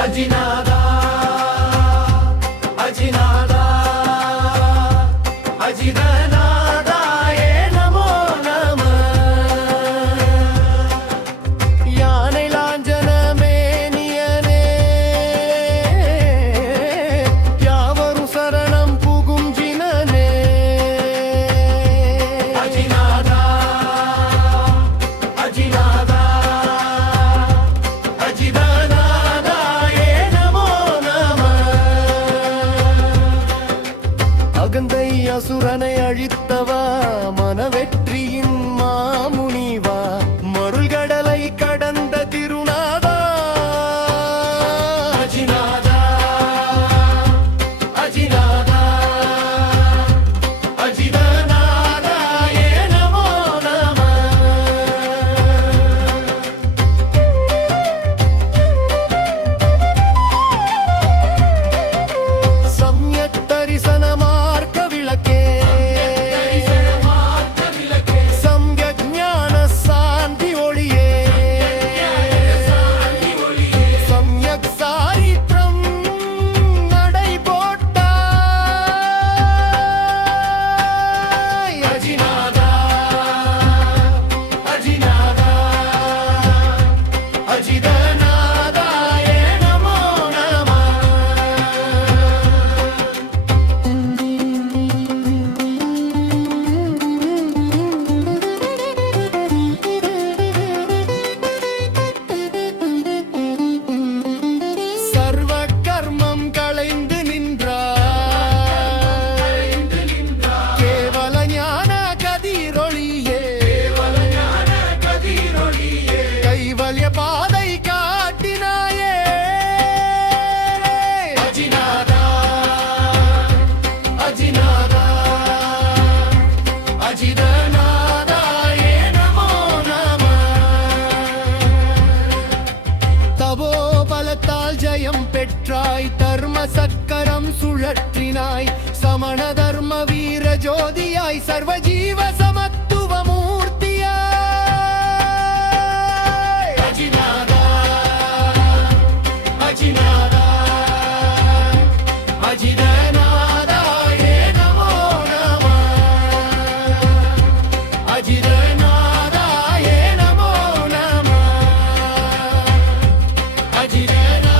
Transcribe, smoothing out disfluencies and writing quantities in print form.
அஜிநாதா அஜிநாதா அஜிதநாதாயே நமோ நம யானை லாஞ்சனமேனியனே யாவரும் சரணம் புகும் ஜினனே அஜிநாதா அஜிநாதா அஜிதநாதாயே நமோ நம அகந்தை அசுரனை அழித்தவா மனவெற்றியின் மாமுனிவா மருள்கடலை கடந்த திருநாதா அஜிநாதா அஜிநாதா அஜிதநாதாயே நமோ நம சம்யக் தரிசன மார்க்க விளக்கே சம்யக் ஞான சாந்தி ஒளியே சம்யக் சாரித்ரம் நடை போட்டாய் அஜிநாதா அஜிநாதா அஜிதநாதாயே நமோ நம சர்வ கர்மம் களைந்து நின்றாய் கேவல ஞான கதிரொளியே கைவல்ய பாதை காட்டினாயே அஜிநாதா அஜிநாதா அஜிதநாதாயே நமோ நம தபோபலத்தால் ஜெயம் பெற்றாய் தர்ம சக்கரம் சுழற்றினாய் சமண தர்ம வீர ஜோதியாய் சர்வ ஜீவ சமத்துவ மூர்த்தியாய் அஜிநாதா அஜிநாதா அஜிதநாதாயே நமோ நம அஜிதநாதாயே நமோ நம அஜிதநாதாயே